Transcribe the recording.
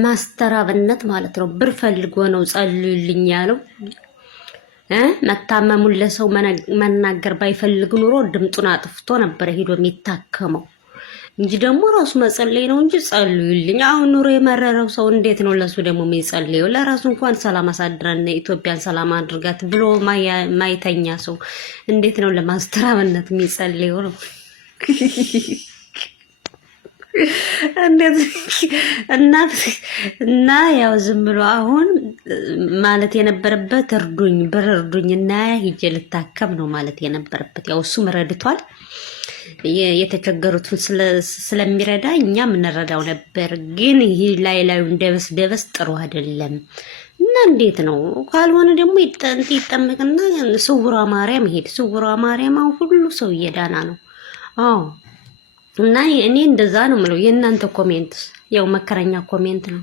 ማስተራብነት ማለት ነው። ብር ፈልጎ ነው ጸልዩልኝ ያለው። መታመሙን ለሰው መናገር ባይፈልግ ኑሮ ድምጡን አጥፍቶ ነበር ሄዶ የሚታከመው እንጂ ደግሞ ራሱ መጸለይ ነው እንጂ ጸልዩልኝ። አሁን ኑሮ የመረረው ሰው እንዴት ነው ለሱ ደግሞ የሚጸልየው? ለራሱ እንኳን ሰላም አሳድረን ኢትዮጵያን ሰላም አድርጋት ብሎ ማይተኛ ሰው እንዴት ነው ለማስተራብነት የሚጸልየው ነው? እንዴት እና ያው ዝም ብሎ አሁን ማለት የነበረበት እርዱኝ ብር እርዱኝና ሂጄ ልታከም ነው ማለት የነበረበት። ያው እሱም ረድቷል። የተቸገሩትን ስለሚረዳ እኛም እንረዳው ነበር። ግን ይሄ ላዩ ደበስ ጥሩ አይደለም። እና እንዴት ነው ካልሆነ ደግሞ ይጠመቅና ስውሯ ማርያም ይሄድ። ስውሯ ማርያም ሁሉ ሰው እየዳና ነው። አዎ እና እኔ እንደዛ ነው የምለው። የእናንተ ኮሜንት ያው መከረኛ ኮሜንት ነው።